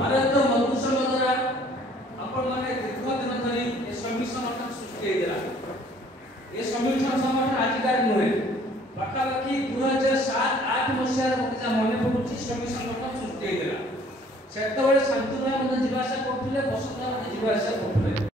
भारत मधुसंघ द्वारा आपण माने दीर्घ दिन धरी ए श्रमिक संगठन सृष्टि हेला। ए श्रमिक संगठन आजिकार नुहे पाखापाखि 2007-8 मसिहार मते मने पडुची श्रमिक संगठन सृष्टि हेला। सेतबेले शांतिपुरा मते जीवासा करथिले, बसुंधरा मते जीवासा करथिले।